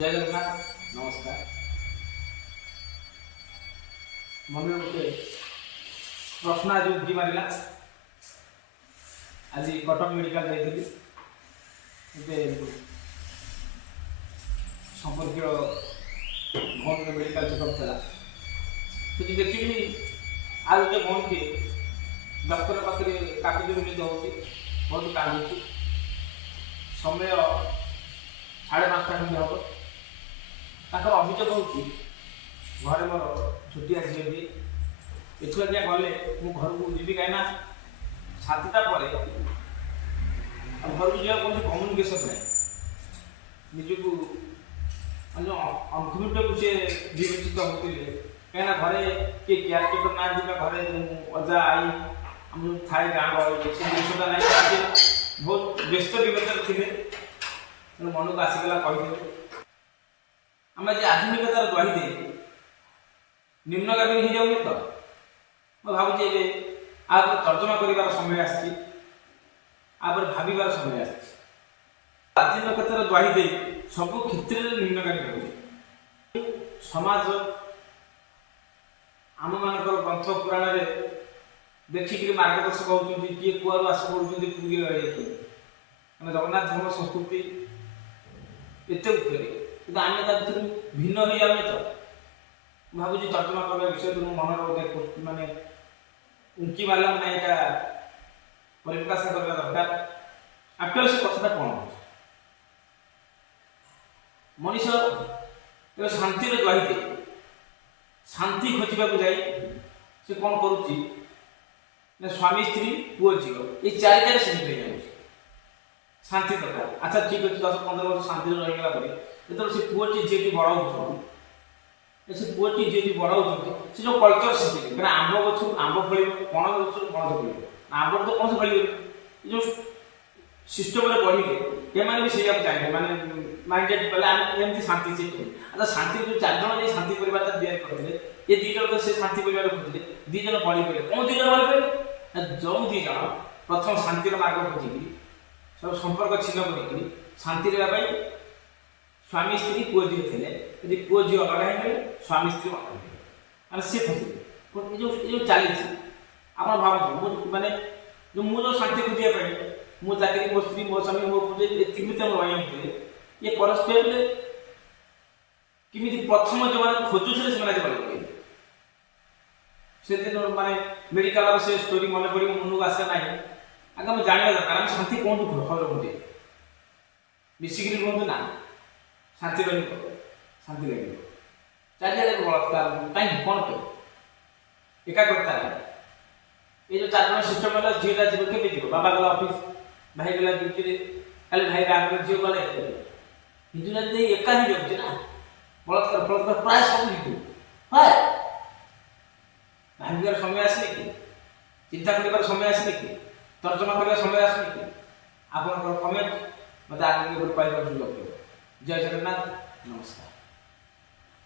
जय जगन्नाथ नमस्कार। मन गोटे प्रश्न आज उठी मारा आज कटक मेडिकल जाइए संपर्क भौन मेडिकल चेकअप था तो देखी आज गोटे भौन के डॉक्टर पाखे काकुति मिलित हो बहुत कांदुची समय 5:30 खंडे हम ताकर अभियोग होगी घरे मोर छुट्टी झील एठू आज्ञा गले मु घर को जी कहीं 7टा पर घर को जा कौन कम्युनिकेशन ना निजक अनकमिट को सी विवेचित होते कहीं घरे किए केयर टेकर ना घरे अजा आई आम थाए गाँ गहली से जिनसा ना बहुत व्यस्त विवेचन थे मन को आसिकला कही आम आज आधुनिकतार गढ़ी दे निम्नगामी हो जाऊनी तो मैं भावुँ आप तर्जमा कर समय आपर भावार समय आधुनिकतार गढ़ी दे सब क्षेत्र में निम्नगामी हो समाज आम मान ग्रंथ पुराण में देखिक मार्गदर्शक होती किए कुआर आस पड़ते पुरी जगन्नाथ धर्म संस्कृति एत उपरे कि आम भर भिन्न हो जाए तो भावुँ तर्जमा करने विषय मन गोटे मानने उंकी मारा मैंने यहाँ परिप्रकाश करवा दरकार एक्चुअली से कथा कौन हो मनीष शांति गढ़ी दे शांति खोजा जाए से कौन करुच्ची स्वामी स्त्री पुओ झील ये चारिटार सीमित हो जाए शांति दरकार अच्छा ठीक अच्छे 10-15 वर्ष शांति रहीगला जो से पुओटी झील बड़ हो से पुओटी झील बड़ हो जो कल्चर शिखे क्या आंब गछ आंब फल पणस गछ पणस फल आंब तो पणस फल जो सिस्टम बढ़े ये भी से चाहिए मानने माइंडेड पहले एमती शांति से अच्छा शांति जो 4 जन शांति परिवार तैयारी करते ये 2 जन से शांति परिवार खोजते 2 जन बढ़ी पारे कौन 2 जन बढ़ी पारे जो 2 जन प्रथम शांतिर मार्ग खोजिकी सब संपर्क छिन्न कर शांति रहा स्वामी स्त्री पुओ झी थे यदि पुओ झी अलग हो स्वामी स्त्री अलग सी खोजे जो चली आप भावुँ मानने जो मुझे शांति खोजापी मो चाकरी मो स्त्री मो स्वामी मो पूजे एमती रही ये परस्पर किमी प्रथम जो मैंने खोजुले से दिन मानने मेडिकल से स्टोरी मन पड़ी मन को आसे ना आगे मैं जानवा दरकार आम शांति कौन खबर खोजे मिसिकी रुहतु ना शांति शांति लगे चारिए बलात्कार कहीं कौन पे एकाग्रता ये जो 4 जन सिस्टम है झीलटा जीव के बाबा गला ऑफिस भाई गला ड्यूटी खाली भाई आगे झील गले हिंदू जाती एका ही जाऊँगी ना बलात्कार बलात्कार प्राय सब हिंदू है भाविकार समय आसने कि चिंता कर समय आसने कि तर्जमा कर समय आसने कि आप कमेंट मत आगे पाइबार सुजोग जय जगन्नाथ नमस्कार।